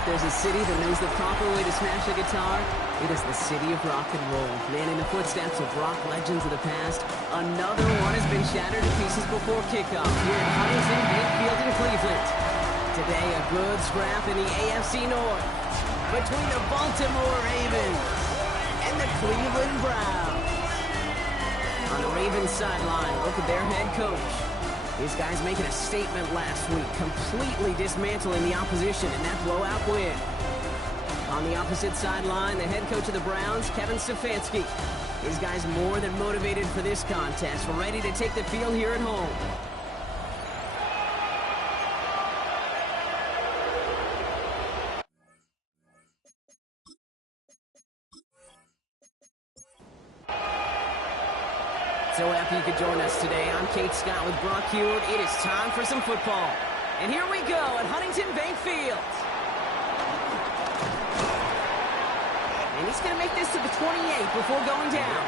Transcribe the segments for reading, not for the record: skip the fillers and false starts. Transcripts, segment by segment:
if there's a city that knows the proper way to smash a guitar, it is the city of rock and roll. Man, in the footsteps of rock legends of the past, another one has been shattered to pieces before kickoff here at Huntington Bank Field in Cleveland. Today, a good scrap in the AFC North between the Baltimore Ravens and the Cleveland Browns. On the Ravens sideline, look at their head coach. These guys making a statement last week, completely dismantling the opposition in that blowout win. On the opposite sideline, the head coach of the Browns, Kevin Stefanski. These guys more than motivated for this contest, ready to take the field here at home. So happy you could join us today. I'm Kate Scott with Brock Hewitt. It is time for some football. And here we go at Huntington Bank Field. And he's going to make this to the 28 before going down.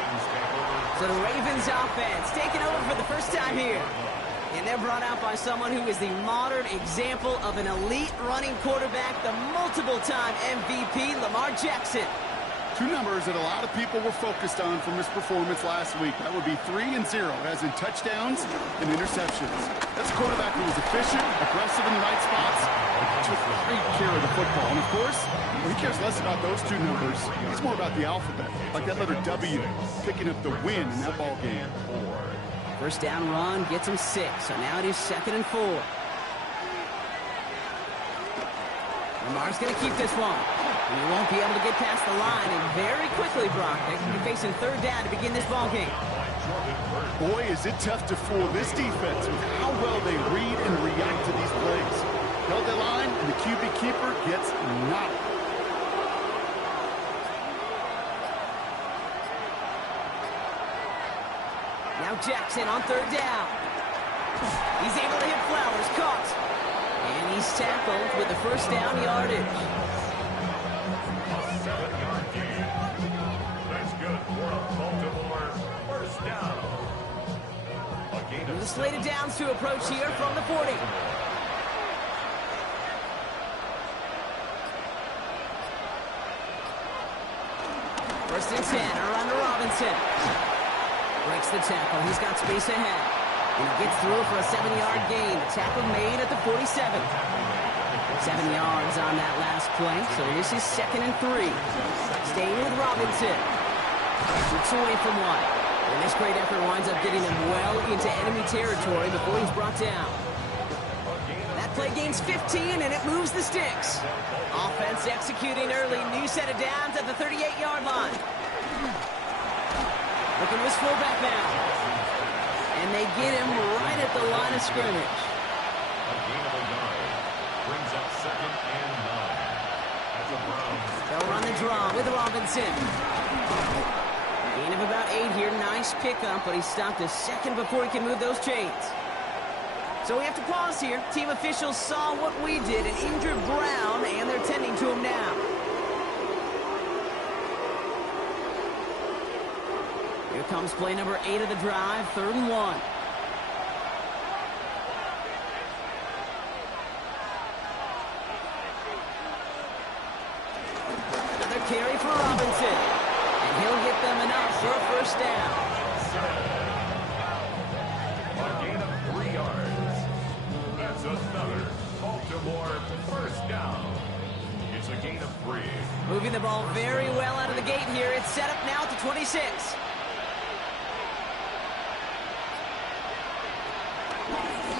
So the Ravens offense taking over for the first time here. And they're brought out by someone who is the modern example of an elite running quarterback, the multiple-time MVP, Lamar Jackson. Two numbers that a lot of people were focused on from his performance last week. That would be 3 and 0, as in touchdowns and interceptions. That's a quarterback who was efficient, aggressive in the right spots, took great care of the football. And, of course, he cares less about those two numbers. It's more about the alphabet, like that letter W, picking up the win in that ball game. First down run gets him 6, so now it is 2nd and 4. Lamar's going to keep this one. And he won't be able to get past the line, and very quickly, Brock, they can be facing 3rd down to begin this ball game. Boy, is it tough to fool this defense with how well they read and react to these plays. Held the line, and the QB keeper gets knocked. Now Jackson on 3rd down. He's able to hit Flowers, caught. And he's tackled with the first down yardage. The slated downs to approach here from the 40. First and 10, around to Robinson. Breaks the tackle, he's got space ahead. And he gets through for a 7-yard gain. The tackle made at the 47. 7 yards on that last play, so this is 2nd and 3. Staying with Robinson. Shoots away from one. And this great effort winds up getting him well into enemy territory before he's brought down. That play gains 15, and it moves the sticks. Offense executing early. New set of downs at the 38-yard line. Looking to his fullback now. And they get him right at the line of scrimmage. Brings up 2nd and 9. As the Browns. They'll run the draw with Robinson. Gain of about 8 here. Nice pickup, but he stopped a second before he can move those chains. So we have to pause here. Team officials saw what we did, an injured Brown, and they're tending to him now. Here comes play number 8 of the drive, 3rd and 1. Another carry for Robinson. And he'll get them enough for a first down. A gain of 3 yards. That's another Baltimore first down. It's a gain of 3. Moving the ball very well out of the gate here. It's set up now at the 26.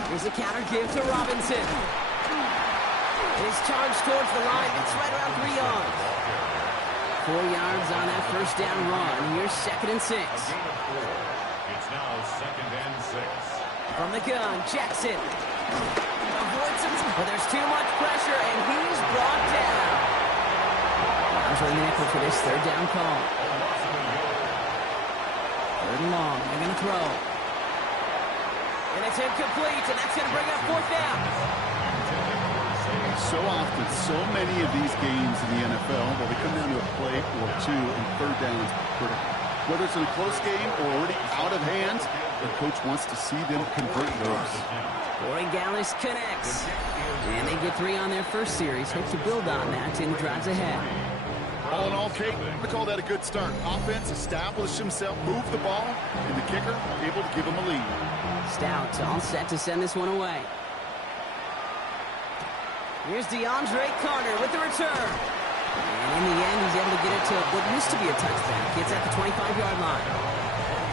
Here's a counter give to Robinson. His charge towards the line. It's right around 3 yards. 4 yards on that first down run. Here's 2nd and 6. It's now 2nd and 6. From the gun, Jackson. Avoids him, but there's too much pressure, and he's brought down. Browns are in the nickel for this 3rd down call. 3rd and long. They're going to throw. And it's incomplete, and that's going to bring up 4th down. So often, so many of these games in the NFL, well, they come down to a play or two, and 3rd down is critical. Whether it's in a close game or already out of hand, The coach wants to see them convert those. Corey Gallis connects. And they get 3 on their first series. Hope to build on that in drives ahead. All in all, Kate, we call that a good start. Offense established himself, moved the ball, and the kicker able to give him a lead. Stout all set to send this one away. Here's DeAndre Carter with the return. And in the end, he's able to get it to what used to be a touchback. It's at the 25-yard line.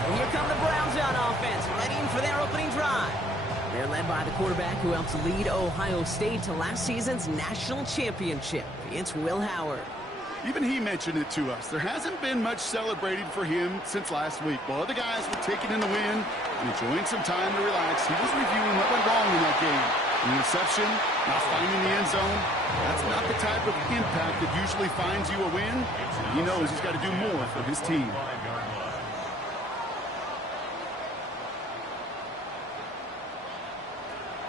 And here come the Browns on offense, ready for their opening drive. They're led by the quarterback who helped lead Ohio State to last season's national championship. It's Will Howard. Even he mentioned it to us. There hasn't been much celebrated for him since last week. While other guys were taking in the win and enjoying some time to relax, he was reviewing what went wrong in that game. An interception, not finding the end zone. That's not the type of impact that usually finds you a win. He knows he's got to do more for his team.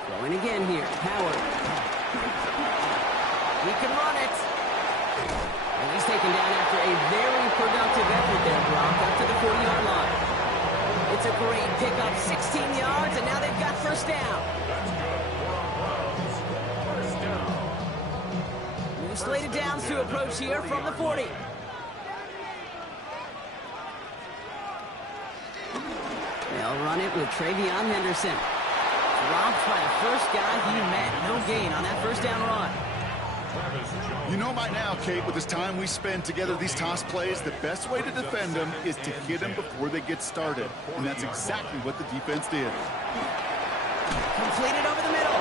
Throwing again here, Howard. He can run it. And he's taken down after a very productive effort there, Brock, up to the 40-yard line. It's a great pickup, 16 yards, and now they've got first down. New slated downs to approach here from the 40. They'll run it with Travion Henderson. Dropped by the first guy he met. No gain on that first down run. You know by now, Kate, with this time we spend together these toss plays, the best way to defend them is to hit them before they get started. And that's exactly what the defense did. Completed over the middle.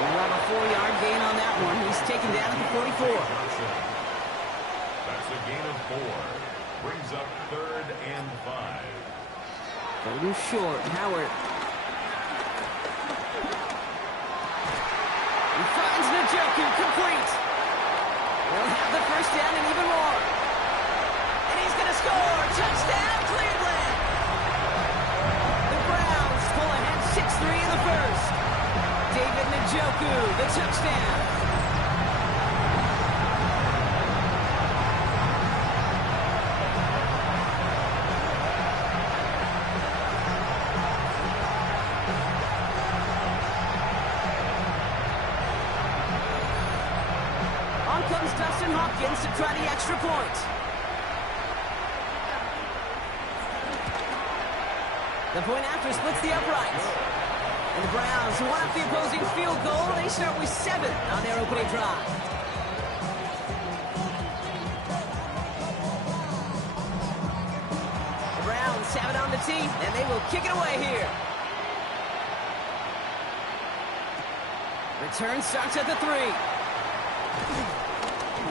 We'll have a 4-yard gain on that one. He's taken down at the 44. That's a gain of 4. Brings up 3rd and 5. Golden short. Howard. He finds Njoku complete. They'll have the first down and even more. And he's going to score. Touchdown, Cleveland. The Browns pull ahead 6-3 in the first. David Njoku, the touchdown. To try the extra point. The point after splits the uprights. And the Browns, who want up the opposing field goal, they start with 7 on their opening drive. The Browns have it on the tee, and they will kick it away here. Return starts at the 3.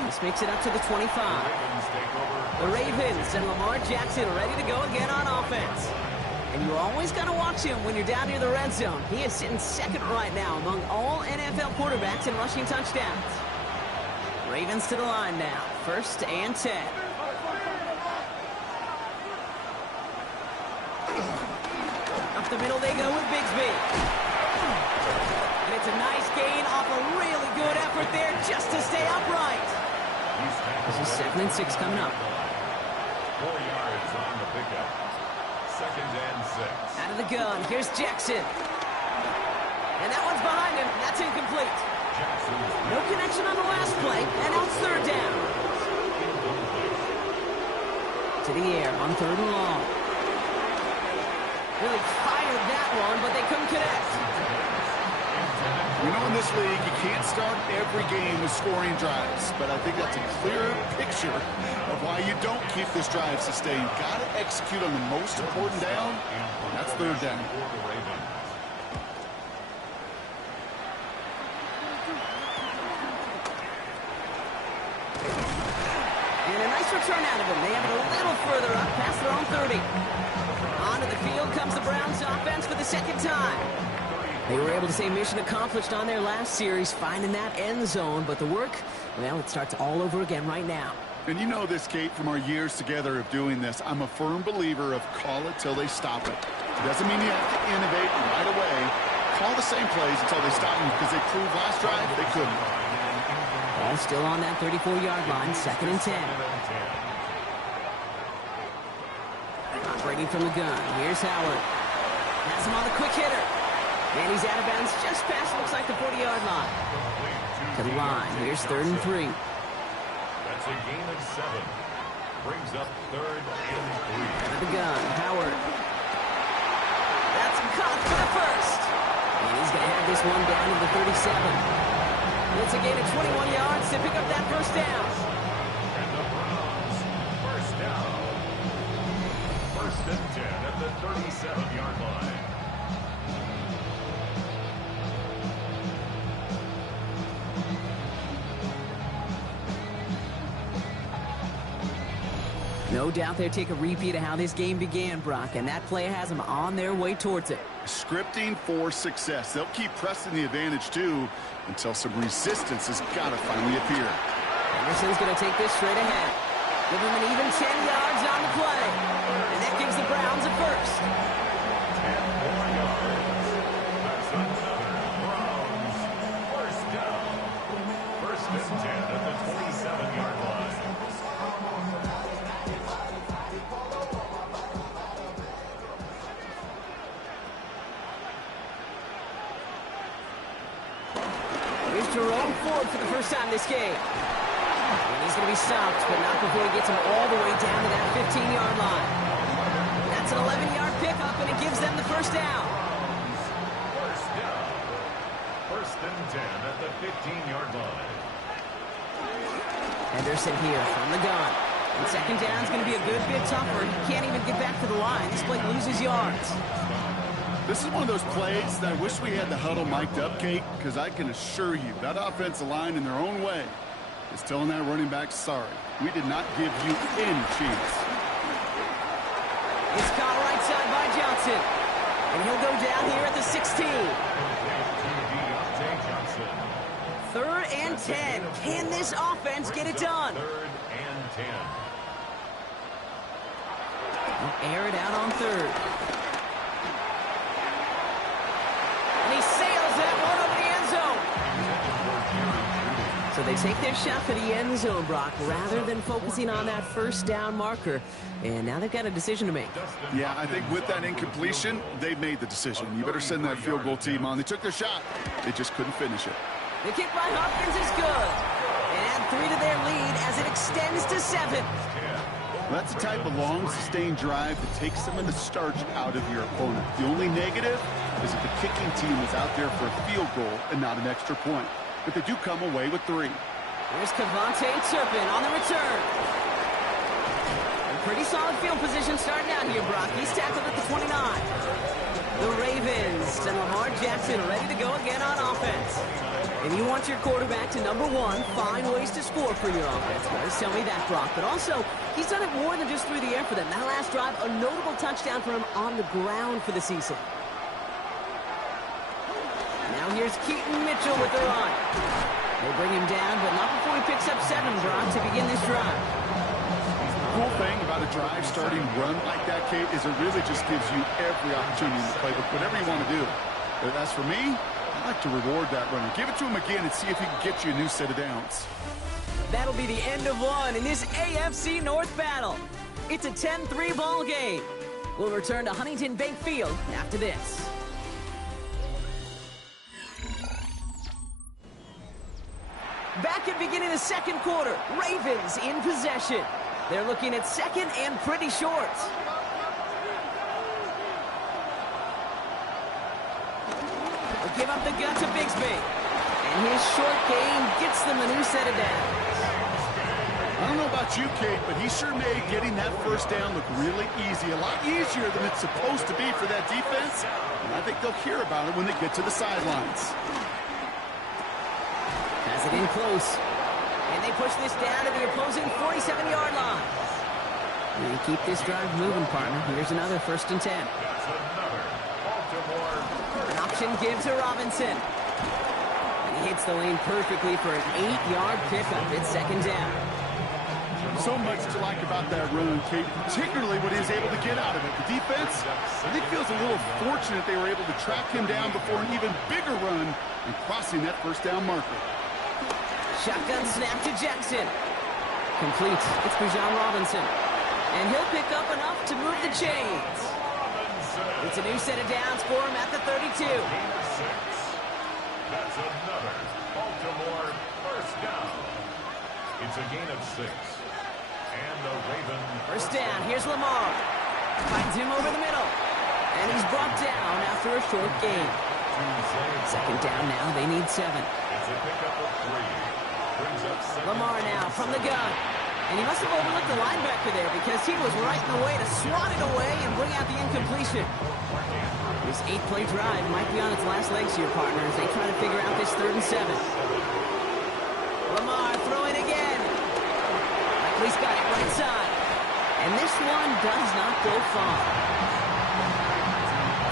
This makes it up to the 25. The Ravens and Lamar Jackson ready to go again on offense. And you always got to watch him when you're down near the red zone. He is sitting second right now among all NFL quarterbacks in rushing touchdowns. Ravens to the line now. 1st and 10. Up the middle they go with Bigsby. And it's a nice gain off a really good effort there just to stay upright. This is 2nd and 6 coming up. 4 yards on the pickup. 2nd and 6. Out of the gun. Here's Jackson. And that one's behind him. That's incomplete. No connection on the last play. And now it's 3rd down. To the air on 3rd and long. Really fired that one, but they couldn't connect. You know, in this league, you can't start every game with scoring drives, but I think that's a clear picture of why you don't keep this drive sustained. Got to execute on the most important down, and that's 3rd down. And a nice return out of him. They have it a little further up past their own 30. Onto the field comes the Browns offense for the 2nd time. They were able to say mission accomplished on their last series, finding that end zone. But the work, well, it starts all over again right now. And you know this, Kate, from our years together of doing this. I'm a firm believer of call it till they stop it. It doesn't mean you have to innovate right away. Call the same plays until they stop them, because they proved last drive they couldn't. Ball still on that 34-yard line, 2nd and 10. Operating from the gun. Here's Howard. Has him on the quick hitter. And he's out of bounds just past, looks like the 40-yard line. To the line. Here's 3rd and 3. That's a gain of 7. Brings up 3rd and 3. Out of the gun, Howard. That's caught for the first. And he's going to have this one down to the 37. It's a gain of 21 yards to pick up that first down. And the Browns, first down. 1st and 10 at the 37-yard line. No doubt they'll take a repeat of how this game began, Brock, and that play has them on their way towards it. Scripting for success. They'll keep pressing the advantage, too, until some resistance has got to finally appear. Anderson's going to take this straight ahead. Give him an even 10 yards on the play. And that gives the Browns a first. 10 more yards. That's another Browns first down. 1st and 10 at the 27-yard line. Here's Jerome Ford for the first time this game. And he's going to be stopped, but not before he gets him all the way down to that 15-yard line. That's an 11-yard pickup, and it gives them the first down. First down. 1st and 10 at the 15-yard line. Henderson here from the gun. And 2nd down is going to be a good bit tougher. He can't even get back to the line. This play loses yards. This is one of those plays that I wish we had the huddle mic'd up, Kate, because I can assure you that offensive line in their own way is telling that running back, sorry, we did not give you any chance. It's caught right side by Johnson. And he'll go down here at the 16. 3rd and 10. Can this offense get it done? 3rd and 10. He'll air it out on 3rd. And he sails that one over the end zone. So they take their shot for the end zone, Brock, rather than focusing on that first down marker. And now they've got a decision to make. Yeah, I think with that incompletion, they made the decision. You better send that field goal team on. They took their shot. They just couldn't finish it. The kick by Hopkins is good. And add 3 to their lead as it extends to 7. Well, that's the type of long, sustained drive that takes some of the starch out of your opponent. The only negative is that the kicking team is out there for a field goal and not an extra point. But they do come away with 3. Here's Kevontae Turpin on the return. And pretty solid field position starting out here, Brock. He's tackled at the 29. The Ravens and Lamar Jackson ready to go again on offense. And you want your quarterback to, number 1, find ways to score for your offense. Guys, tell me that, Brock. But also, he's done it more than just through the air for them. That last drive, a notable touchdown for him on the ground for the season. Now here's Keaton Mitchell with the run. They bring him down, but not before he picks up 7, Brock, to begin this drive. The cool thing about a drive starting run like that, Kate, is it really just gives you every opportunity in the playbook, whatever you want to do. But as for me, I like to reward that runner. Give it to him again and see if he can get you a new set of downs. That'll be the end of one in this AFC North battle. It's a 10-3 ball game. We'll return to Huntington Bank Field after this. Back at beginning of the second quarter, Ravens in possession. They're looking at 2nd and pretty short. They'll give up the gun to Bigsby. And his short game gets them a new set of downs. I don't know about you, Kate, but he sure made getting that first down look really easy. A lot easier than it's supposed to be for that defense. And I think they'll hear about it when they get to the sidelines. Has it in close. And they push this down to the opposing 47-yard line. And they keep this drive moving, partner. Here's another 1st and 10. That's another Baltimore An option give to Robinson. And he hits the lane perfectly for an 8-yard pickup. It's 2nd down. So much to like about that run, Kate, particularly what he was able to get out of it. The defense, I think, feels a little fortunate they were able to track him down before an even bigger run and crossing that first down marker. Shotgun snap to Jackson. Complete. It's Bijan Robinson. And he'll pick up enough to move the chains. It's a new set of downs for him at the 32. Gain of 6. That's another Baltimore first down. It's a gain of 6. And the Ravens First down, here's Lamar. Finds him over the middle. And he's brought down after a short gain. Second down now, they need 7. It's a pickup of 3. Brings up second. Lamar now from the gun. And he must have overlooked the linebacker there because he was right in the way to swat it away and bring out the incompletion. This 8-play drive might be on its last legs here, partners. They try to figure out this 3rd and 7. Lamar throwing again. He's got it right side. And this one does not go far.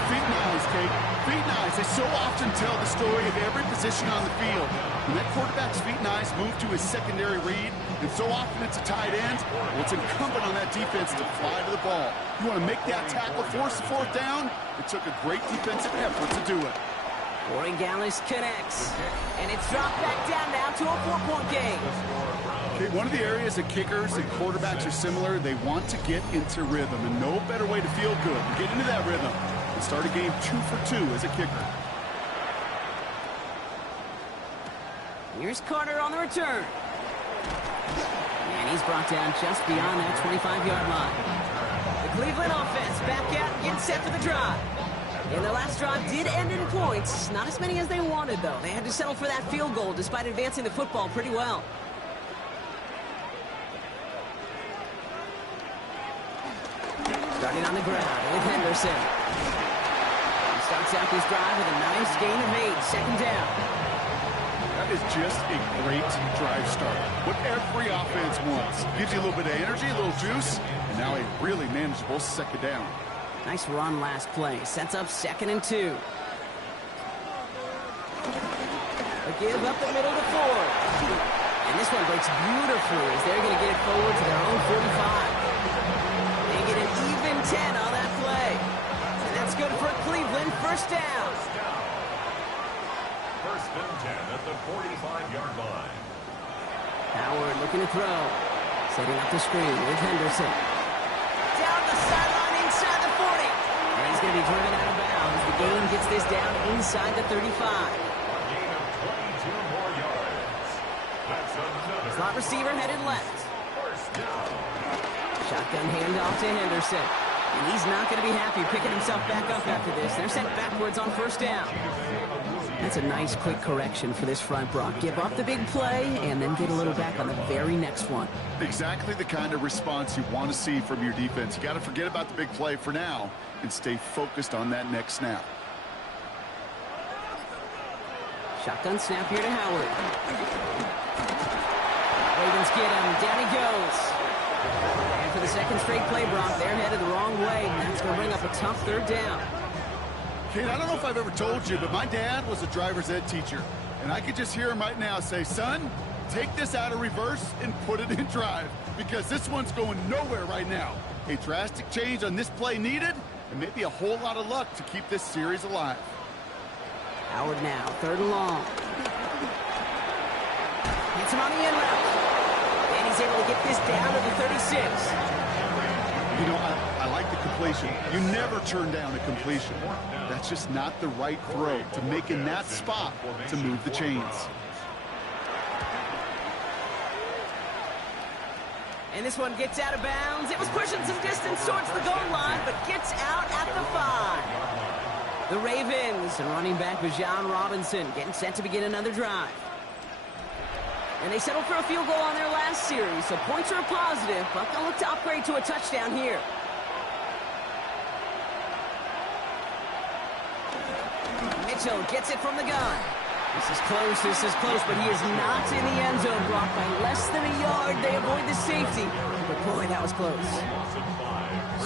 Feet and eyes, Kate. Feet and eyes. They so often tell the story of every position on the field. When that quarterback's feet and eyes move to his secondary read, and so often it's a tight end, well, it's incumbent on that defense to fly to the ball. You want to make that tackle, force the 4th down? It took a great defensive effort to do it. Warren Gallis connects. And it's dropped back down now to a 4-point game. Okay, one of the areas that kickers and quarterbacks are similar, they want to get into rhythm, and no better way to feel good than get into that rhythm and start a game 2 for 2 as a kicker. Here's Carter on the return. And he's brought down just beyond that 25-yard line. The Cleveland offense back out and getting set for the drive. And their last drive did end in points. Not as many as they wanted, though. They had to settle for that field goal despite advancing the football pretty well. Starting on the ground with Henderson. He starts out this drive with a nice gain of 8, 2nd down. That is just a great drive start. What every offense wants. Gives you a little bit of energy, a little juice, and now a really manageable 2nd down. Nice run last play. Sets up 2nd and 2. A give up the middle to Ford. And this one breaks beautifully as they're going to get it forward to their own 45. They get an even 10 on that play. And that's good for Cleveland. First down. First and 10 at the 45-yard line. Howard looking to throw. Setting up the screen with Henderson. Down the sideline inside the 40. And he's going to be driven out of bounds. The game gets this down inside the 35. A gain of 22 more yards. That's another Slot receiver headed left. first down. Shotgun handoff to Henderson. And he's not going to be happy picking himself back up after this. They're sent backwards on first down. That's a nice quick correction for this front, Brock. Give up the big play and then get a little back on the very next one. Exactly the kind of response you want to see from your defense. You got to forget about the big play for now and stay focused on that next snap. Shotgun snap here to Howard. Ravens get him. Down he goes. And for the 2nd straight play, Brock, they're headed the wrong way. And that's going to bring up a tough 3rd down. Kate, I don't know if I've ever told you, but my dad was a driver's ed teacher. And I could just hear him right now say, son, take this out of reverse and put it in drive. Because this one's going nowhere right now. A drastic change on this play needed, and maybe a whole lot of luck to keep this series alive. Howard now, 3rd and long. Gets him on the end route. And he's able to get this down to the 36. You know, I like the completion. You never turn down a completion. That's just not the right throw to make in that spot to move the chains. And this one gets out of bounds. It was pushing some distance towards the goal line, but gets out at the 5. The Ravens and running back Bijan Robinson getting set to begin another drive. And they settled for a field goal on their last series, so points are a positive, but they'll look to upgrade to a touchdown here. Mitchell gets it from the gun. This is close, but he is not in the end zone, Brock. By less than a yard, they avoid the safety. But boy, that was close.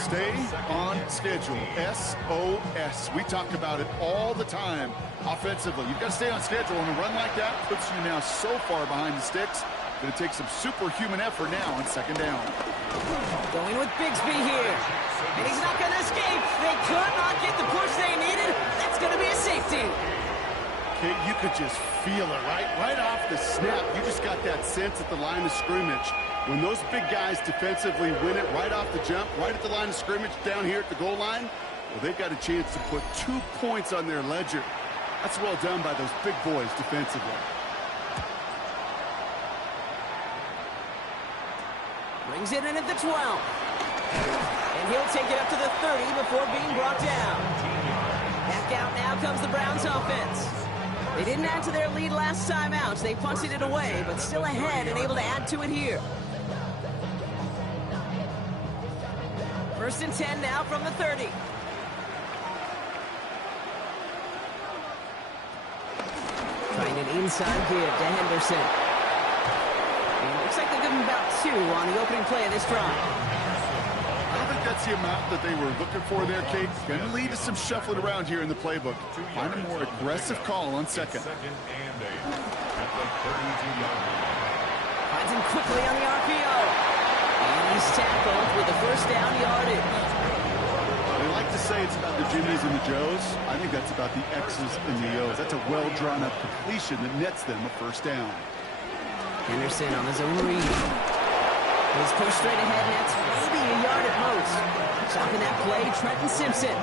Stay on schedule. SOS. We talk about it all the time. Offensively, you've got to stay on schedule, and a run like that puts you now so far behind the sticks. Going to take some superhuman effort now on 2nd down. Going with Bigsby here. And he's not going to escape. They could not get the push they needed. That's going to be a safety. Okay, you could just feel it, right? Right off the snap, you just got that sense at the line of scrimmage. When those big guys defensively win it right off the jump, right at the line of scrimmage down here at the goal line, Well, they've got a chance to put 2 points on their ledger. That's well done by those big boys defensively. Brings it in at the 12. And he'll take it up to the 30 before being brought down. Back out now comes the Browns offense. They didn't add to their lead last time out. They punted it away, but still ahead and able to add to it here. 1st and 10 now from the 30. Trying an inside give to Henderson. And looks like they'll give him about 2 on the opening play of this drive. I don't think that's the amount that they were looking for there, Kate. Going to lead to some shuffling around here in the playbook. Find a more aggressive call on second. Finds him quickly on the RPO. And he's tackled with the first down yardage. They like to say it's about the Jimmies and the Joes. I think that's about the X's and the O's. That's a well-drawn-up completion that nets them a first down. Henderson on his own read. He's pushed straight ahead, and that's maybe a yard at most. Stopping that play, Trenton Simpson.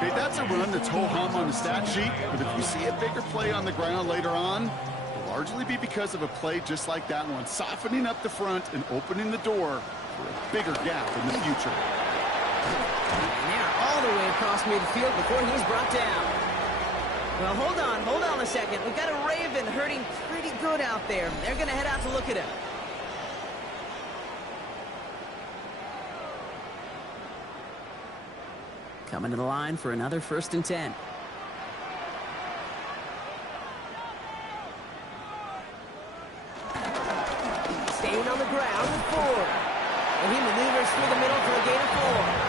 Okay, that's a run that's ho-hum on the stat sheet, but if you see a bigger play on the ground later on, it'll largely be because of a play just like that one, softening up the front and opening the door for a bigger gap in the future. And they're all the way across midfield before he's brought down. Well, hold on a second. We've got a Raven hurting pretty good out there. They're going to head out to look at him. Coming to the line for another 1st and 10. Staying on the ground with Ford. And he maneuvers through the middle for a gain of 4.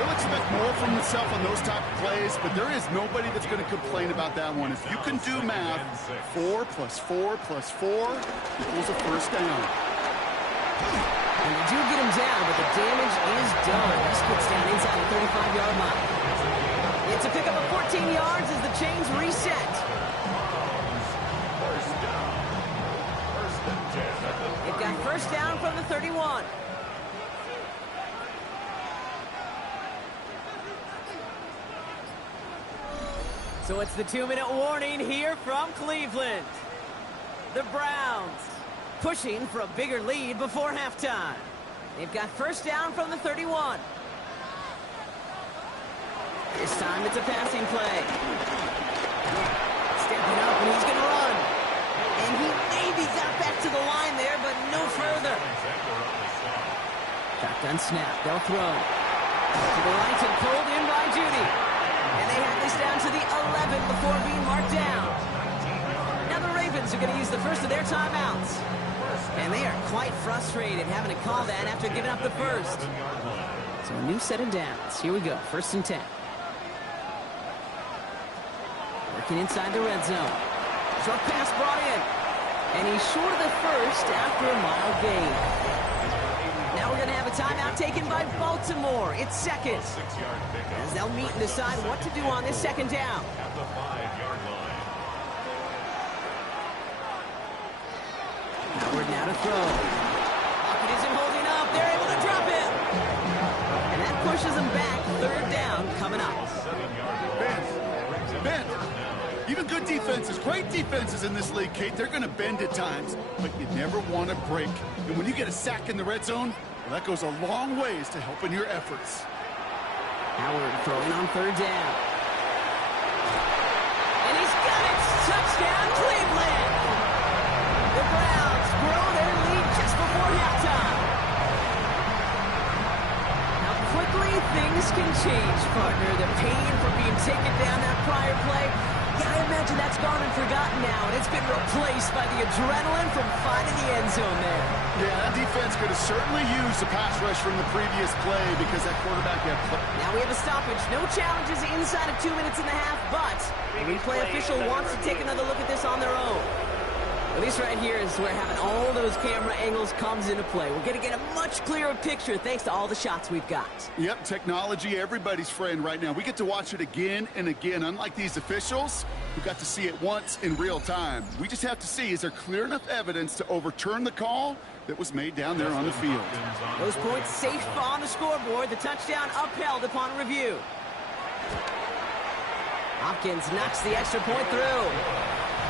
He'll expect more from himself on those type of plays, but there is nobody that's going to complain about that one. If you can do math, 4 plus 4 plus 4 equals a first down. And they do get him down, but the damage is done. This puts down inside the 35-yard line. It's a pickup of 14 yards as the chains reset. They've got first down from the 31. So it's the 2-minute warning here from Cleveland. The Browns pushing for a bigger lead before halftime. They've got first down from the 31. This time it's a passing play. Stepping up and he's going to run. And he maybe got back to the line there, but no further. Shotgun snap. They'll throw. To the right and pulled in by Judy. And they have this down to the 11 before being marked down. Now the Ravens are going to use the first of their timeouts. And they are quite frustrated having to call that after giving up the first. So a new set of downs. Here we go. 1st and 10. Working inside the red zone. Short pass brought in. And he's short of the first after a mile gain. Now we're going to have a timeout taken by Baltimore. It's second. As they'll meet and decide what to do on this second down. Howard now to throw. Lockett isn't holding up. They're able to drop it. And that pushes them back. 3rd down coming up. Ben, even good defenses, great defenses in this league, Kate, they're going to bend at times, but you never want to break. And when you get a sack in the red zone, well, that goes a long ways to helping your efforts. Howard throwing on 3rd down. And he's got it. Touchdown, Cleveland. The Browns grow their lead just before halftime. How quickly things can change, partner. The pain from being taken down that prior play, yeah, I imagine that's gone and forgotten now, and it's been replaced by the adrenaline from finding the end zone there. Yeah, that defense could have certainly used the pass rush from the previous play because that quarterback had play. Now we have a stoppage. No challenges inside of 2 minutes and a half, but the replay official wants to take another look at this on their own. Well, this right here is where having all those camera angles comes into play. We're going to get a much clearer picture thanks to all the shots we've got. Yep, technology, everybody's friend right now. We get to watch it again and again, unlike these officials who got to see it once in real time. We just have to see, is there clear enough evidence to overturn the call that was made down there on the field? Those points safe on the scoreboard. The touchdown upheld upon review. Hopkins knocks the extra point through.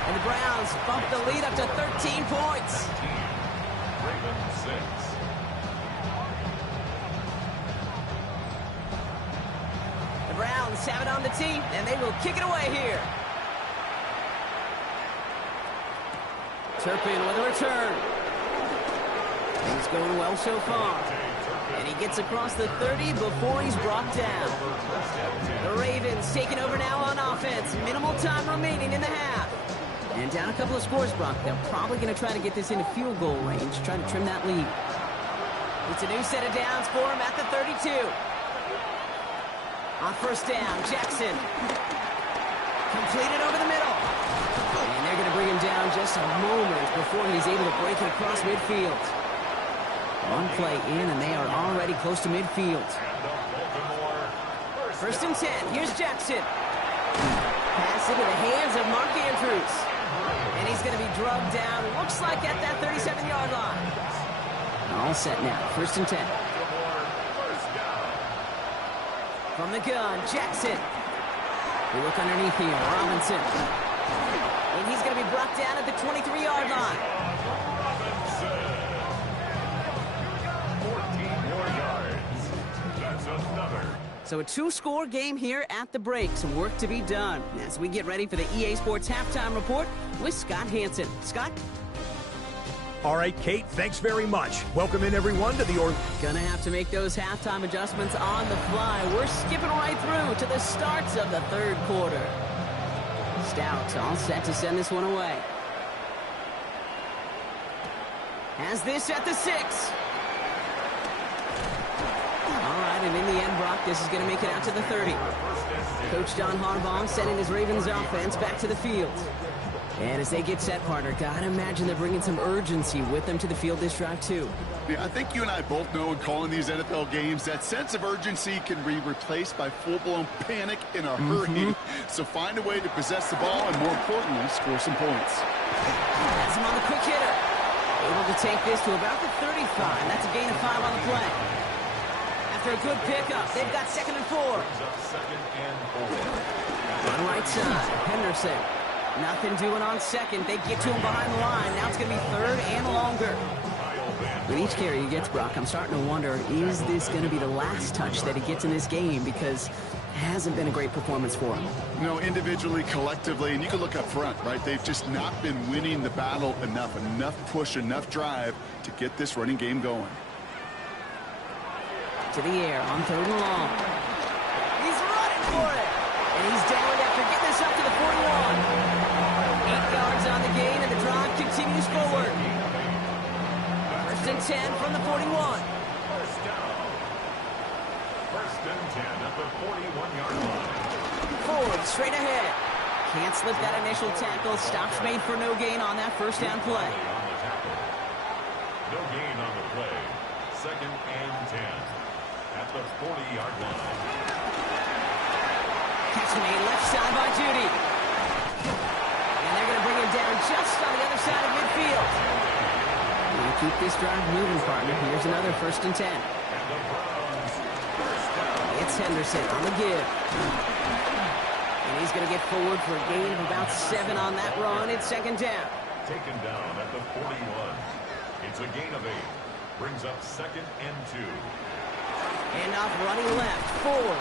And the Browns bump the lead up to 13 points. Ravens 6. The Browns have it on the tee, and they will kick it away here. Turpin with a return. He's going well so far. And he gets across the 30 before he's brought down. The Ravens taking over now on offense. Minimal time remaining in the half. And down a couple of scores, Brock. They're probably going to try to get this into field goal range, try to trim that lead. It's a new set of downs for him at the 32. On first down, Jackson. Completed over the middle. And they're going to bring him down just a moment before he's able to break it across midfield. One play in, and they are already close to midfield. First and 10. Here's Jackson. Pass into the hands of Mark Andrews. And he's going to be drugged down, looks like at that 37-yard line. All set now. First and 10. From the gun, Jackson. We look underneath here. Robinson. And he's going to be brought down at the 23-yard line. 14 more yards. That's another. So a two-score game here at the break. Some work to be done as we get ready for the EA Sports Halftime Report with Scott Hansen. Scott? All right, Kate, thanks very much. Welcome in, everyone, to the Gonna have to make those halftime adjustments on the fly. We're skipping right through to the starts of the third quarter. Stout all set to send this one away. Has this at the 6. All right, and in the end, Brock, this is going to make it out to the 30. Coach John Harbaugh sending his Ravens offense back to the field. And as they get set, partner, gotta imagine they're bringing some urgency with them to the field this drive, too. Yeah, I think you and I both know in calling these NFL games, that sense of urgency can be replaced by full-blown panic in a hurry. So find a way to possess the ball and, more importantly, score some points. Has him on the quick hitter. Able to take this to about the 35. That's a gain of 5 on the play. After a good pickup, they've got 2nd and 4. On right side, Henderson. Nothing doing on 2nd. They get to him behind the line. Now it's going to be 3rd and longer. With each carry he gets, Brock, I'm starting to wonder, is this going to be the last touch that he gets in this game? Because it hasn't been a great performance for him. No, individually, collectively, and you can look up front, right? They've just not been winning the battle enough push, enough drive to get this running game going. To the air on 3rd and long. He's running for it. And he's down after getting this up to the 41. 8 yards on the gain, and the drive continues forward. First and 10 from the 41. First down. First and 10 at the 41-yard line. Ford straight ahead. Can't slip that initial tackle. Stops made for no gain on that first down play. No gain on the play. 2nd and 10 at the 40-yard line. Catch made left side by Judy. And they're going to bring him down just on the other side of midfield. And keep this drive moving, partner. Here's another first and 10. It's Henderson on the give. And he's going to get forward for a gain of about 7 on that run. It's 2nd down. Taken down at the 41. It's a gain of 8. Brings up 2nd and 2. And off running left. Ford.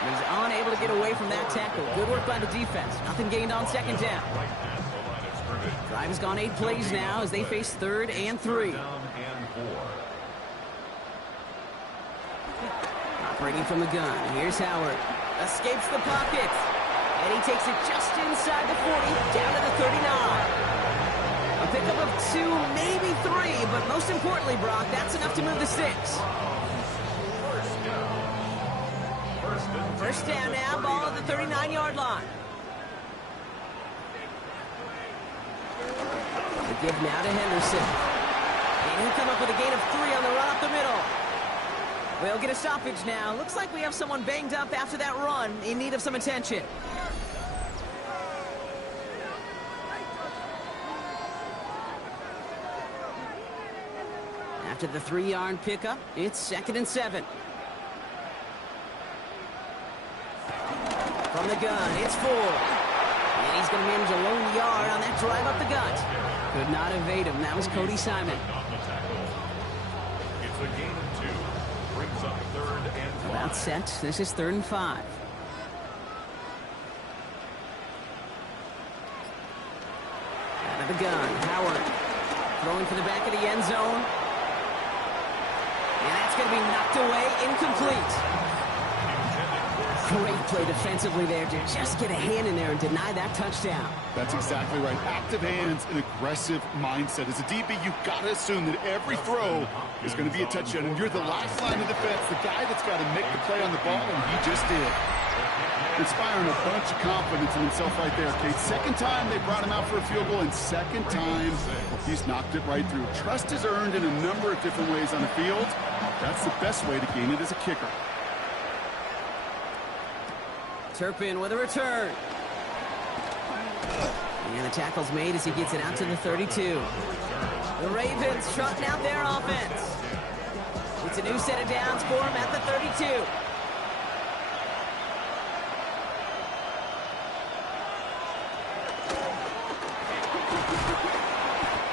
He's unable to get away from that tackle. Good work by the defense. Nothing gained on 2nd down. Right at the line of scrimmage. Drive has gone 8 plays now as they face 3rd and 3. Down and 4. Operating from the gun. Here's Howard. Escapes the pocket. And he takes it just inside the 40, down to the 39. A pickup of 2, maybe 3, but most importantly, Brock, that's enough to move the 6. First down now, ball at the 39-yard line. The Give now to Henderson. And he'll come up with a gain of 3 on the run up the middle. We'll get a stoppage now. Looks like we have someone banged up after that run, in need of some attention. After the 3-yard pickup, it's 2nd and 7. From the gun, it's Ford. And he's going to manage a lone yard on that drive up the gut. Could not evade him. That was Cody Simon. It's a gain of 2. Brings up 3rd and 5. About set. This is 3rd and 5. Out of the gun, Howard. Throwing for the back of the end zone. And that's going to be knocked away, incomplete. Great play defensively there to just get a hand in there and deny that touchdown. That's exactly right. Active hands and aggressive mindset. As a DB, you've got to assume that every throw is going to be a touchdown. And you're the last line of defense, the guy that's got to make the play on the ball, and he just did. Inspiring a bunch of confidence in himself right there, Kate. Second time they brought him out for a field goal, and second time he's knocked it right through. Trust is earned in a number of different ways on the field. That's the best way to gain it as a kicker. Turpin with a return. And the tackle's made as he gets it out to the 32. The Ravens trotting out their offense. It's a new set of downs for him at the 32.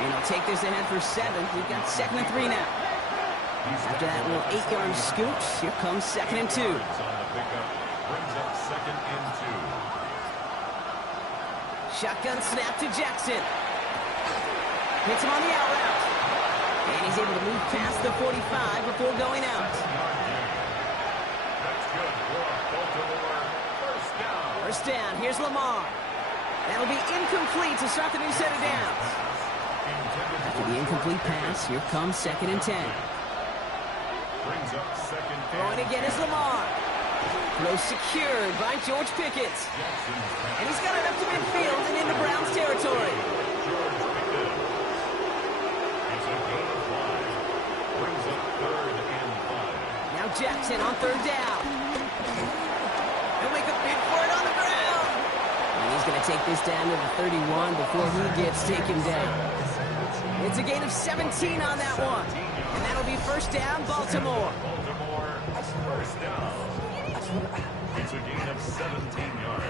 And he'll take this ahead for 7. We've got 2nd and 3 now. After that little 8-yard scooch, here comes 2nd and 2. Brings up 2nd and 2. Shotgun snap to Jackson. Hits him on the out route. And he's able to move past the 45 before going out. That's good for Baltimore. First down. First down. Here's Lamar. That'll be incomplete to start the new set of downs. After the incomplete pass, here comes 2nd and 10. Brings up 2nd Throwing again is Lamar. Throw secured by George Pickett. And he's got it up to midfield and into Browns territory. It's a gain of 5. Brings up 3rd and 5. Now Jackson on 3rd down. He'll make a bid for it on the ground. And he's going to take this down to the 31 before he gets taken down. It's a gain of 17 on that one. And that'll be first down, Baltimore. Baltimore, first down. It's a gain of 17 yards.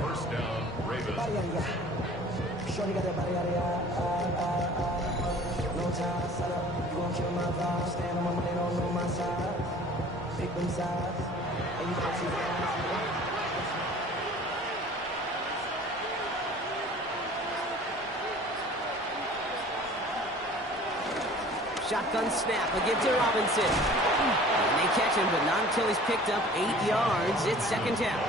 First down, Ravens. Shotgun snap, will give to Robinson. And they catch him, but not until he's picked up 8 yards. It's 2nd down.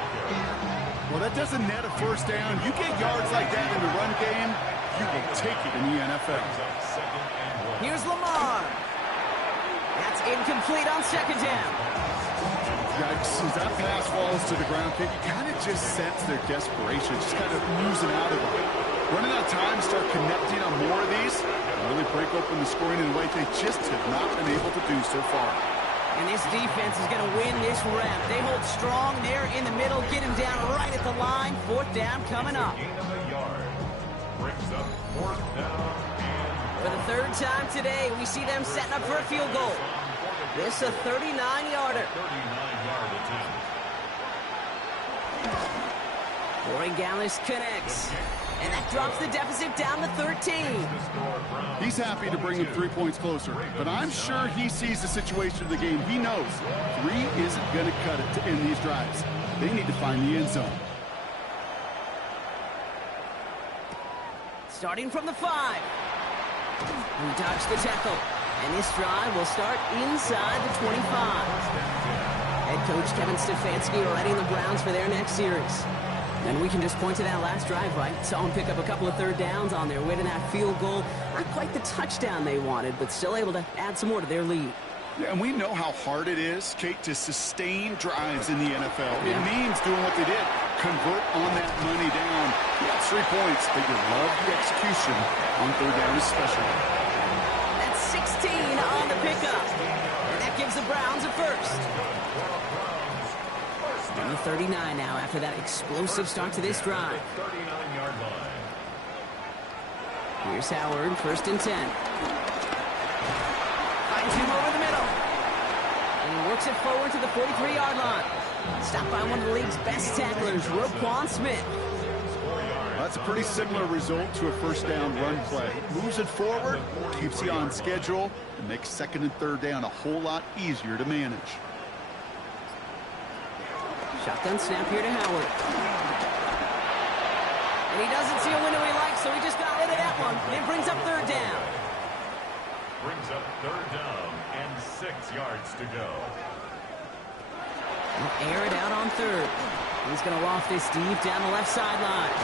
Well, that doesn't net a first down. You get yards like that in the run game, you will take it in the NFL. Here's Lamar. That's incomplete on 2nd down. Yikes, as that pass falls to the ground, you kind of just sense their desperation, just kind of oozing out of it. Running out of time, start connecting on more of these, and really break open the scoring in a way they just have not been able to do so far. And this defense is going to win this rep. They hold strong there in the middle, get him down right at the line. 4th down coming up. Gain of a yard. Brings up 4th down. For the 3rd time today, we see them setting up for a field goal. This a 39-yarder. 39-yard attempt. Corey Gallis connects. And that drops the deficit down to 13. He's happy to bring them 3 points closer, but I'm sure he sees the situation of the game. He knows 3 isn't going to cut it to end these drives. They need to find the end zone. Starting from the 5. We dodge the tackle. And this drive will start inside the 25. Head coach Kevin Stefanski readying the Browns for their next series. And we can just point to that last drive, right? Saw them pick up a couple of 3rd downs on their way to that field goal. Not quite the touchdown they wanted, but still able to add some more to their lead. Yeah, and we know how hard it is, Kate, to sustain drives in the NFL. It means doing what they did. Convert on that money down. Yeah, 3 points, but you love the execution on third down especially. That's 16 on the pickup. And that gives the Browns a first. And the 39 now after that explosive start to this drive. 39-yard line. Here's Howard, 1st and 10. Finds him over the middle. And he works it forward to the 43-yard line. Stopped by one of the league's best tacklers, Roquan Smith. That's a pretty similar result to a first down run play. Moves it forward, keeps you on schedule, and makes 2nd and 3rd down a whole lot easier to manage. Shotgun snap here to Howard. And he doesn't see a window he likes, so he just got rid of that one. And it brings up 3rd down. Brings up 3rd down and 6 yards to go. He'll air it out on 3rd. He's going to loft this deep down the left sideline.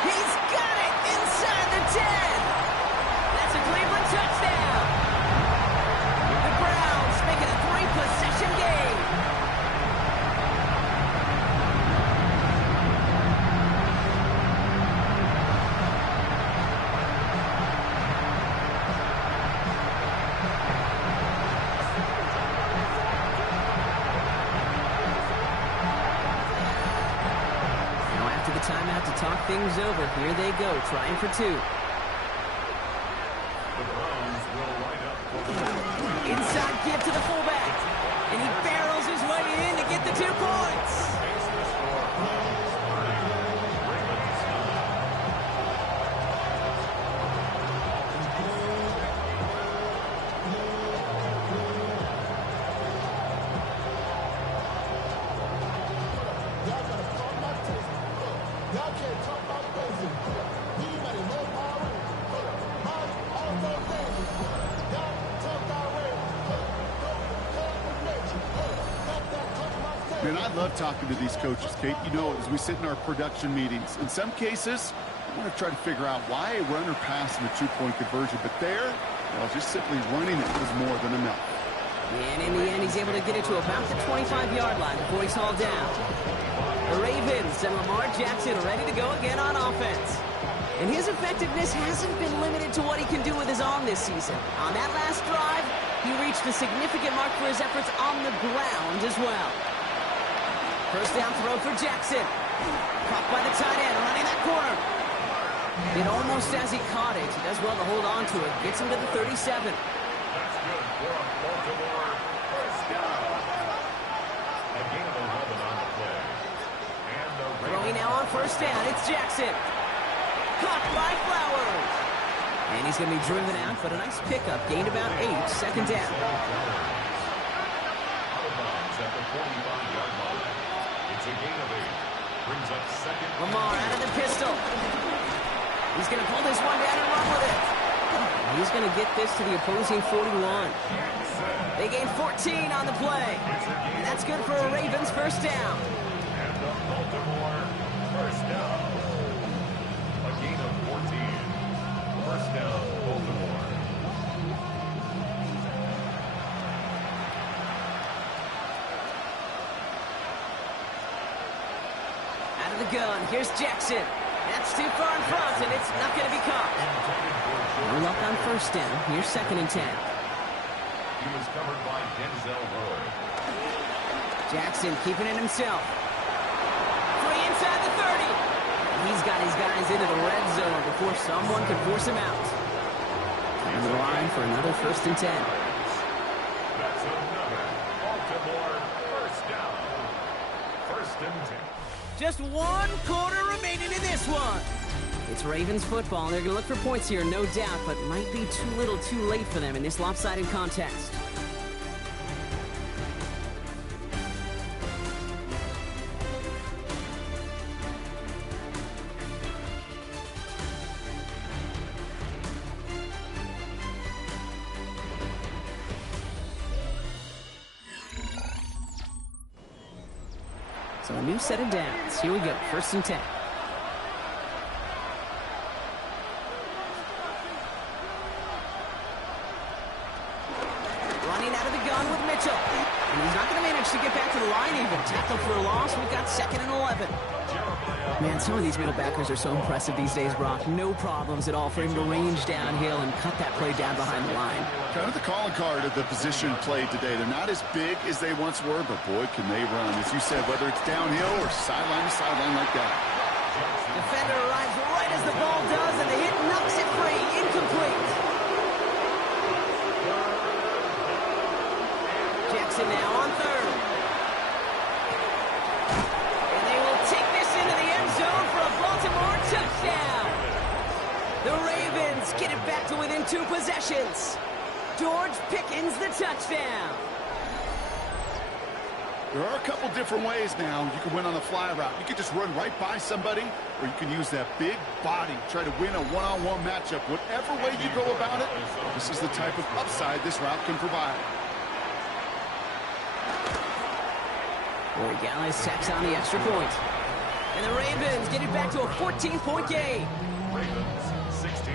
He's got it inside the 10. That's a Cleveland touchdown. The Browns make it a 3-possession game. Timeout to talk things over. Here they go, trying for 2. The Browns will line up for the Inside give to the fullback. And he barrels his way in to get the 2 points. Man, I love talking to these coaches, Kate. You know, as we sit in our production meetings, in some cases, I want to try to figure out why a runner passed in a 2-point conversion. But there, well, just simply running it was more than enough. And in the end, he's able to get it to about the 25-yard line before he's hauled down. The Ravens and Lamar Jackson ready to go again on offense. And his effectiveness hasn't been limited to what he can do with his arm this season. On that last drive, he reached a significant mark for his efforts on the ground as well. First down throw for Jackson. Caught by the tight end, running that corner. It almost as he caught it. He does well to hold on to it. Gets him to the 37. That's good for a Baltimore first down. A gain of 11 on the play. And the Throwing now on first down. It's Jackson. Caught by Flowers. And he's going to be driven out, but a nice pickup. Gained about 8. Second down. Out of bounds at the 45-yard line. It's a gain of 8. Brings up 2nd. Lamar out of the pistol. He's going to pull this one down and run with it. He's going to get this to the opposing 41. They gain 14 on the play. And that's good for a Ravens first down. And the Baltimore first down. A gain of 14. First down, Baltimore. Out of the gun. Here's Jackson. That's too far in front, and it's not going to be caught. No luck on first down. Here's 2nd and 10. He was covered by Denzel Ward. Jackson keeping it himself. Free inside the 30. He's got his guys into the red zone before someone can force him out. Clear the line for another 1st and 10. That's another Baltimore first down. 1st and 10. Just 1 quarter remaining in this one. It's Ravens football, and they're going to look for points here, no doubt, but might be too little too late for them in this lopsided contest. So a new set of downs. Here we go. 1st and 10. Spinning out of the gun with Mitchell. And he's not going to manage to get back to the line even. Tackle for a loss. We've got 2nd and 11. Man, some of these middle backers are so impressive these days, Brock. No problems at all for him to range downhill and cut that play down behind the line. Kind of the calling card of the position played today. They're not as big as they once were, but boy, can they run. As you said, whether it's downhill or sideline to sideline like that. Defender arrives right as the ball does, and the hit knocks it free. Incomplete. Jackson now on 3rd. And they will take this into the end zone for a Baltimore touchdown. The Ravens get it back to within 2 possessions. George Pickens the touchdown. There are a couple different ways now. You can win on the fly route. You can just run right by somebody, or you can use that big body, try to win a one-on-one matchup. Whatever way you go about it, this is the type of upside this route can provide. Corey Gallis tacks on the extra point. And the Ravens get it back to a 14-point game. Ravens 16.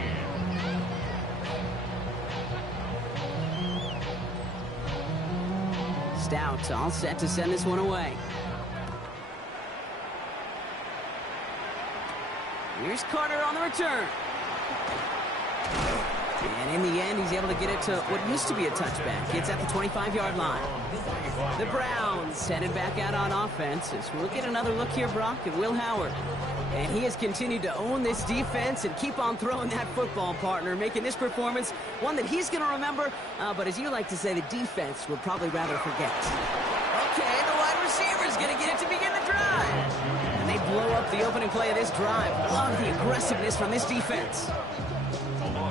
Stout all set to send this one away. Here's Carter on the return. And in the end, he's able to get it to what used to be a touchback. It's at the 25-yard line. The Browns headed back out on offense as we'll get another look here, Brock, at Will Howard. And he has continued to own this defense and keep on throwing that football, partner, making this performance one that he's going to remember. But as you like to say, the defense would probably rather forget. Okay, the wide receiver's going to get it to begin the drive. And they blow up the opening play of this drive. Love the aggressiveness from this defense.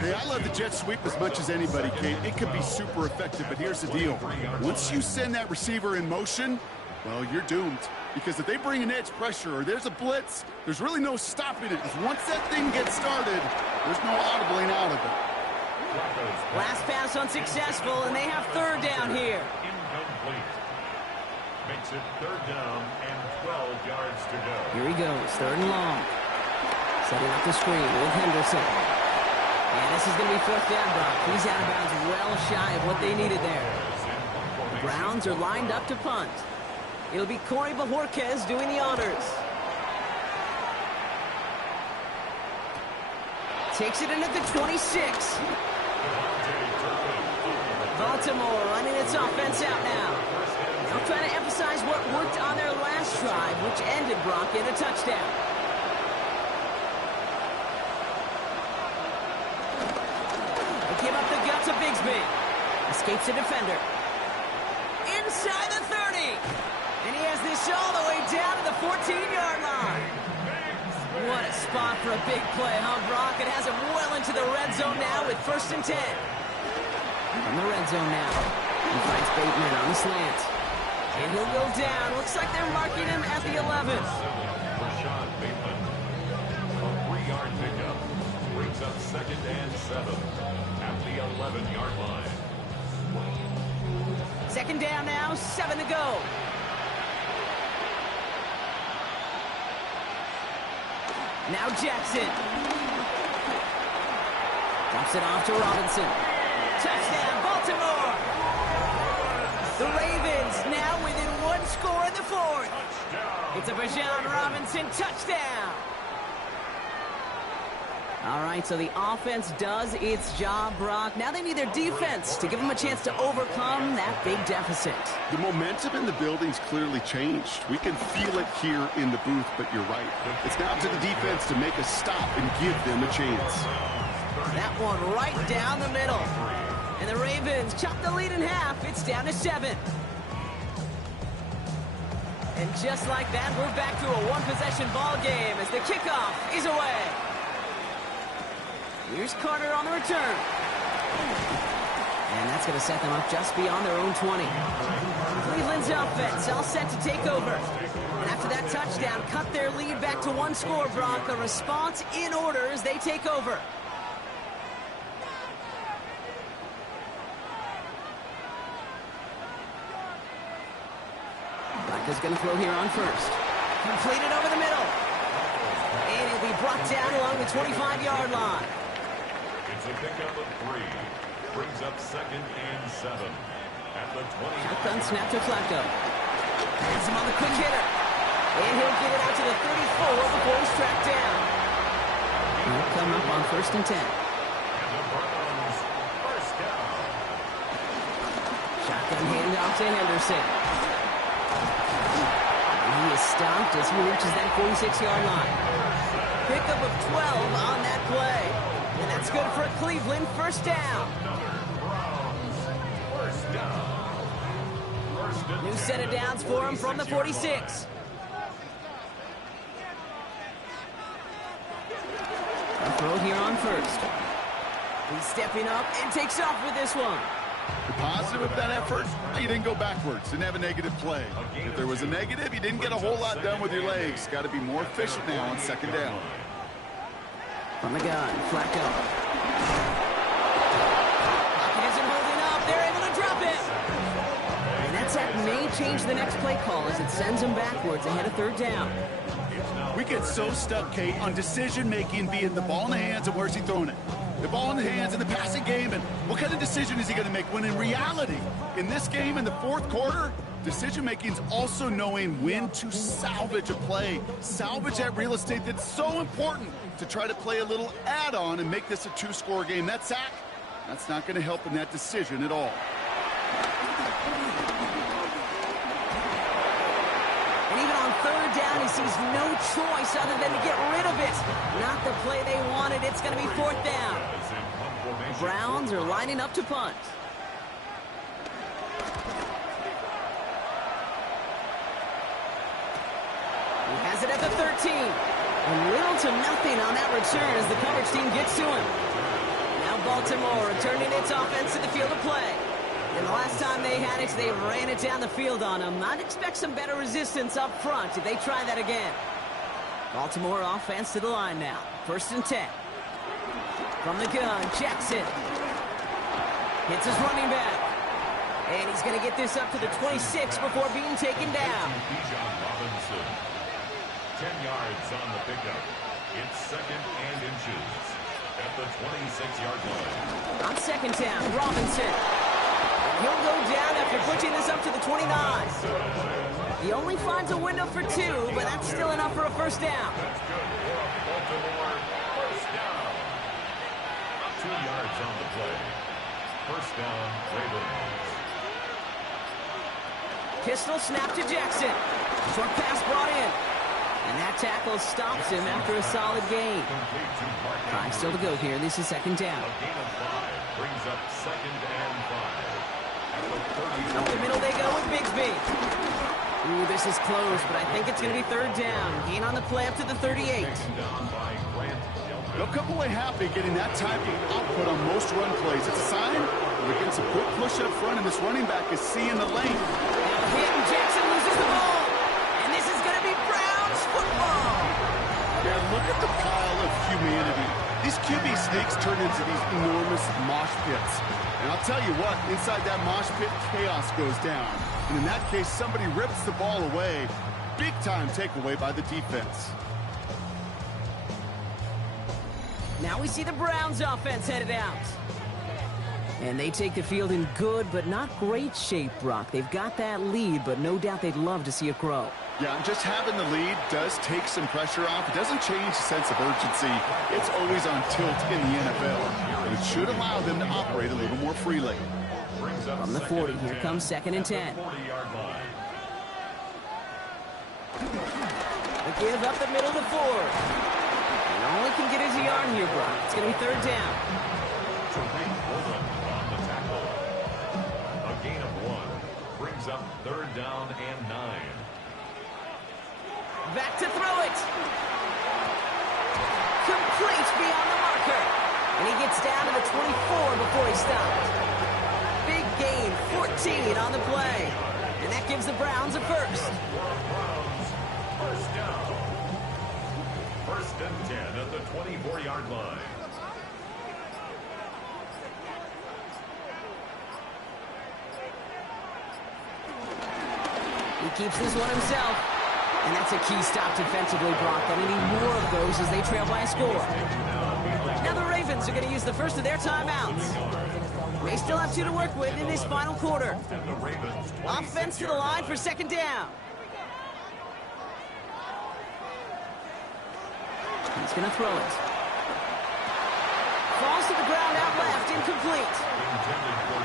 Hey, I love the jet sweep as much as anybody, Kate. It could be super effective, but here's the deal. Once you send that receiver in motion, well, you're doomed. Because if they bring an edge pressure or there's a blitz, there's really no stopping it. Because once that thing gets started, there's no audibling out of it. Last pass unsuccessful, and they have 3rd down here. Incomplete. Makes it 3rd down and 12 yards to go. Here he goes, 3rd and long. Setting up the screen with Henderson. And this is going to be 4th down, Brock. He's out of bounds well shy of what they needed there. The Browns are lined up to punt. It'll be Corey Bajorquez doing the honors. Takes it in at the 26. Baltimore running its offense out now. They'll try to emphasize what worked on their last drive, which ended, Brock, in a touchdown. They give up the guts of Bigsby. Escapes the defender. Inside the 30. And he has this all the way down to the 14-yard line. What a spot for a big play, huh, Brock? It has him well into the red zone now with 1st and 10. From the red zone now. He finds Bateman on the slant. And he'll go down. Looks like they're marking him at the 11. Rashad Bateman. A 3-yard pickup. Brings up 2nd and 7 at the 11-yard line. 2nd down now, 7 to go. Now Jackson. Dumps it off to Robinson. Touchdown, Baltimore! The Ravens now within 1 score in the 4th. It's a Bijan Robinson touchdown. All right, so the offense does its job, Brock. Now they need their defense to give them a chance to overcome that big deficit. The momentum in the building's clearly changed. We can feel it here in the booth, but you're right. It's now to the defense to make a stop and give them a chance. That one right down the middle. And the Ravens chop the lead in half. It's down to 7. And just like that, we're back to a one-possession ball game as the kickoff is away. Here's Carter on the return. And that's going to set them up just beyond their own 20. Cleveland's offense all set to take over. And after that touchdown, cut their lead back to 1 score, Brock. A response in order as they take over. Is going to throw here on 1st. Completed over the middle. And he'll be brought down along the 25-yard line. It's a pickup of 3. Brings up 2nd and 7 at the 20. Shotgun snap to Flacco. Has him on the quick hitter. And he'll get it out to the 34 before he's tracked down. He'll come up on 1st and 10. And the Browns, first down. Shotgun handoff to Henderson. And he is stopped as he reaches that 46-yard line. Pickup of 12 on that play. And that's good for Cleveland. First down. Browns, first down. First and New 10 set of downs for him from the 46. A throw here on 1st. He's stepping up and takes off with this one. The positive of that effort, you didn't go backwards, didn't have a negative play. If there was a negative, you didn't get a whole lot done with your legs. Got to be more efficient now on 2nd down. From the gun, Flacco. Pocket isn't holding up. They're able to drop it. And that sack may change the next play call as it sends him backwards ahead of 3rd down. We get so stuck, Kate, on decision-making, being the ball in the hands and where's he throwing it. The ball in the hands in the passing game, and what kind of decision is he going to make? When in reality, in this game, in the 4th quarter, decision-making is also knowing when to salvage a play. Salvage that real estate that's so important to try to play a little add-on and make this a 2-score game. That sack, that's not going to help in that decision at all. And even on 3rd down, he sees no choice other than to get rid of it. Not the play they wanted. It's going to be 4th down. The Browns are lining up to punt. He has it at the 13. And little to nothing on that return as the coverage team gets to him. Now Baltimore returning its offense to the field of play. And the last time they had it, they ran it down the field on him. I'd expect some better resistance up front if they try that again. Baltimore offense to the line now. 1st and 10. From the gun, Jackson. Hits his running back. And he's going to get this up to the 26 before being taken down. 10 yards on the pickup. It's 2nd and inches at the 26-yard line. On 2nd down, Robinson. He'll go down after pushing this up to the 29. He only finds a window for 2, but that's still enough for a 1st down. That's good for Baltimore. First down. 2 yards on the play. First down, Ravens. Pistol snap to Jackson. Short pass brought in. And that tackle stops him after a solid gain. Time still to go here. This is 2nd down. A gain of 5 brings up 2nd and 5. Up the middle they go with Bigsby. Ooh, this is close, but I think it's going to be 3rd down. Gain on the play up to the 38. They'll come away happy getting that type of output on most run plays. It's a sign they're getting some quick push up front, and this running back is seeing the lane. Now hit, and Jackson loses the ball. And this is going to be Browns football. Yeah, look at the pile of humanity. These QB sneaks turn into these enormous mosh pits. And I'll tell you what, inside that mosh pit, chaos goes down. And in that case, somebody rips the ball away. Big time takeaway by the defense. Now we see the Browns offense headed out. And they take the field in good but not great shape, Brock. They've got that lead, but no doubt they'd love to see it grow. Yeah, and just having the lead does take some pressure off. It doesn't change the sense of urgency. It's always on tilt in the NFL. And it should allow them to operate a little more freely. From the 40, here comes 2nd and 10. The give up the middle to Ford. And all he can get is a yard here, Brock. It's going to be 3rd down. A gain of 1 brings up 3rd down and 9. Back to throw it. Complete beyond the marker. And he gets down to the 24 before he stopped. Big gain, 14 on the play. And that gives the Browns a 1st. First down. 1st and 10 at the 24-yard line. He keeps this one himself. And that's a key stop defensively, Brock. And they need more of those as they trail by a score. Now the Ravens are going to use the first of their timeouts. They still have 2 to work with in this final quarter. And the Ravens' Offense to the line for second down. He's going to throw it. Falls to the ground out left, incomplete.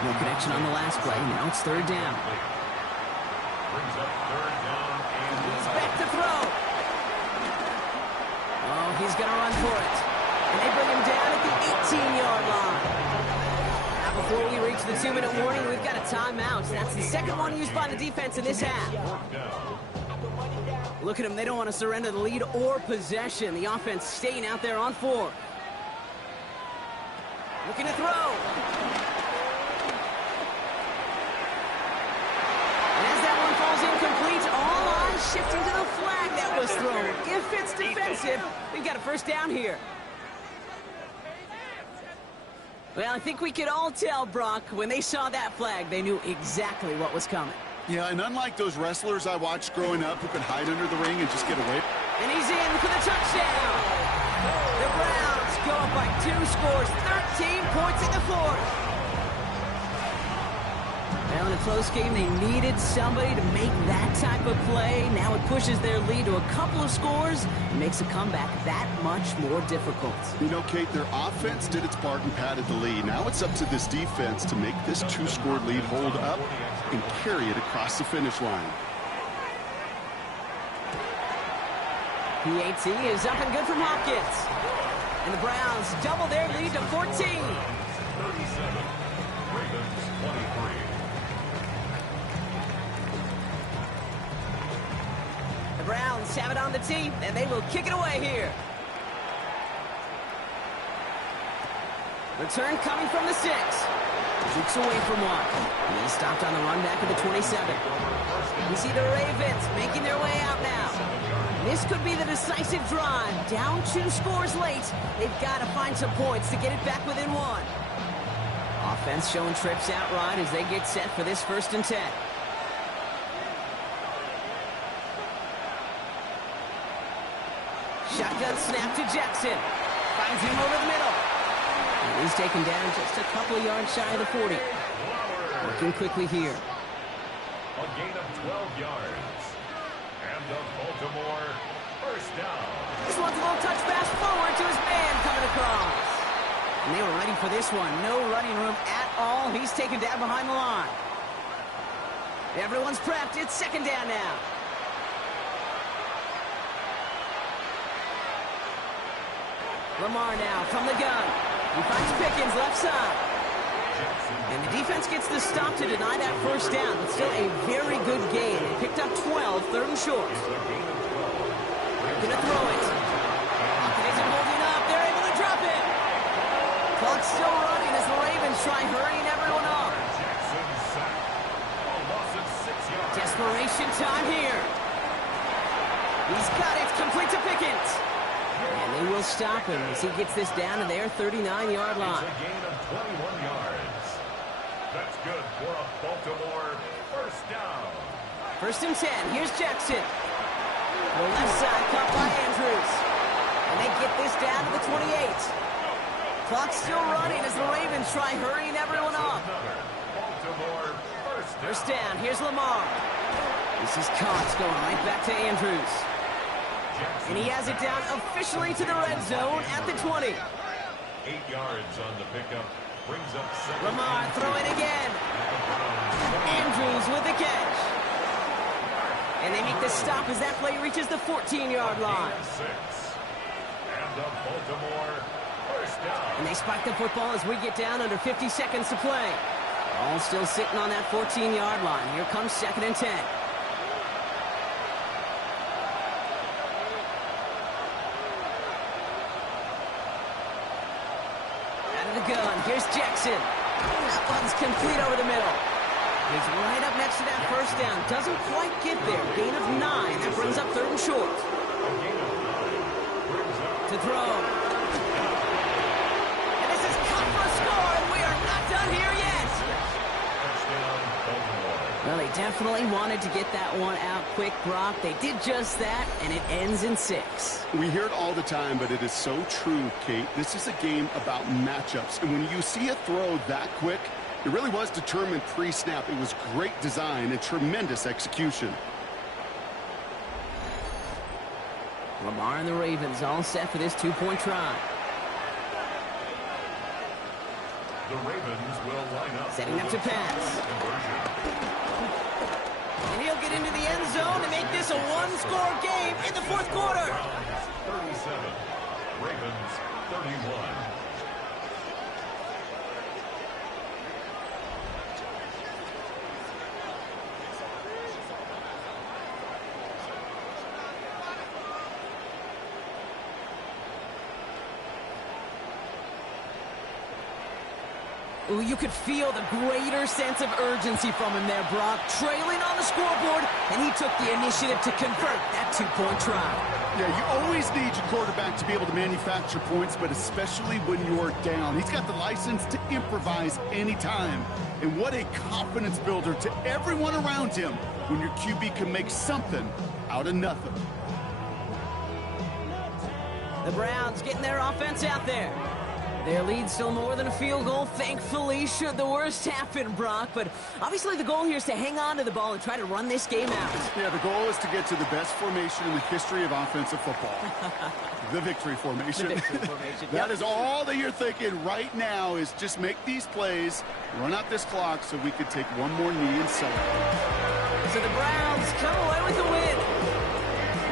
No connection on the last play. Now it's third down. Brings up third down and He's back to throw. Oh, he's going to run for it. And they bring him down at the 18-yard line. Now before we reach the 2-minute warning, we've got a timeout. That's the second one used by the defense in this half. Look at them. They don't want to surrender the lead or possession. The offense staying out there on 4. Looking to throw. And as that one falls incomplete, all eyes shifting to the flag that was thrown. If it's defensive, we've got a first down here. Well, I think we could all tell, Brock, when they saw that flag, they knew exactly what was coming. Yeah, and unlike those wrestlers I watched growing up who could hide under the ring and just get away. And he's in for the touchdown. The Browns go up by 2 scores, 13 points in the fourth. Well, in a close game, they needed somebody to make that type of play. Now it pushes their lead to a couple of scores and makes a comeback that much more difficult. You know, Kate, their offense did its part and padded the lead. Now it's up to this defense to make this 2-score lead hold up and carry it across the finish line. PAT is up and good from Hopkins. And the Browns double their lead to 14. 37. Ravens 23. The Browns have it on the tee, and they will kick it away here. Return coming from the 6. Zooks away from one. And he's stopped on the run back of the 27. We see the Ravens making their way out now. This could be the decisive drive. Down 2 scores late. They've got to find some points to get it back within 1. Offense showing trips outright as they get set for this 1st and 10. Shotgun snap to Jackson. Finds him over the middle. And he's taken down just a couple of yards shy of the 40. Working quickly here. A gain of 12 yards. And the Baltimore first down. This one's a little touch pass forward to his man coming across. And they were ready for this one. No running room at all. He's taken down behind the line. Everyone's prepped. It's second down now. Lamar now from the gun. He finds Pickens left side. And the defense gets the stop to deny that first down, but still a very good game. They picked up 12, 3rd and short. Gonna throw it. Hopkins isn't holding up. They're able to drop it. Clock's still running as the Ravens try hurrying everyone off. Desperation time here. He's got it. Complete to Pickens. And they will stop him as he gets this down to their 39-yard line. It's a gain of 21 yards. That's good for a Baltimore first down. 1st and 10. Here's Jackson. The left side caught by Andrews. And they get this down to the 28. Clock's still running as the Ravens try hurrying everyone off. Baltimore First down. Here's Lamar. This is Cox going right back to Andrews. And he has it down officially to the red zone at the 20. 8 yards on the pickup. Brings up 7. Lamar throwing again. Andrews with the catch. And they make the stop as that play reaches the 14-yard line. 6. And the Baltimore first down. And they spike the football as we get down under 50 seconds to play. All still sitting on that 14-yard line. Here comes 2nd and 10. Gun. Here's Jackson. That one's complete over the middle. He's right up next to that first down. Doesn't quite get there. Gain of 9. That brings up 3rd and short. To throw. And this is cut for a score, and we are not done here yet. Well, they definitely wanted to get that one out quick, Brock. They did just that, and it ends in 6. We hear it all the time, but it is so true, Kate. This is a game about matchups. And when you see a throw that quick, It really was determined pre-snap. It was great design and tremendous execution. Lamar and the Ravens all set for this two-point try. The Ravens will line up. Setting up to pass. And he'll get into the end zone to make this a one-score game in the fourth quarter. 37. Ravens 31. Ooh, you could feel the greater sense of urgency from him there, Brock. Trailing on the scoreboard, and he took the initiative to convert that two-point try. Yeah, you always need your quarterback to be able to manufacture points, but especially when you're down. He's got the license to improvise anytime. And what a confidence builder to everyone around him when your QB can make something out of nothing. The Browns getting their offense out there. Their lead still more than a field goal, thankfully, should the worst happen, Brock. But obviously the goal here is to hang on to the ball and try to run this game out. Yeah, the goal is to get to the best formation in the history of offensive football. The victory formation. The victory formation. That is all that you're thinking right now is just make these plays, run out this clock so we could take one more knee and celebrate. So the Browns come away with the win.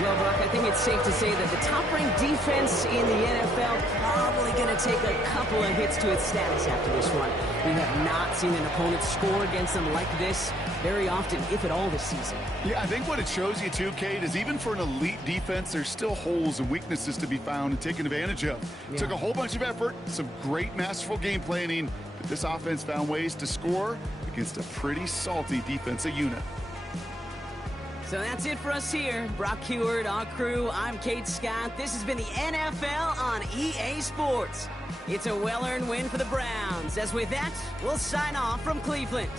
Well, Brock, I think it's safe to say that the top-ranked defense in the NFL probably going to take a couple of hits to its status after this one. We have not seen an opponent score against them like this very often, if at all, this season. Yeah, I think what it shows you, too, Kate, is even for an elite defense, there's still holes and weaknesses to be found and taken advantage of. Yeah. Took a whole bunch of effort, some great masterful game planning, but this offense found ways to score against a pretty salty defensive unit. So that's it for us here. Brock Heward, our crew, I'm Kate Scott. This has been the NFL on EA Sports. It's a well-earned win for the Browns. As with that, we'll sign off from Cleveland.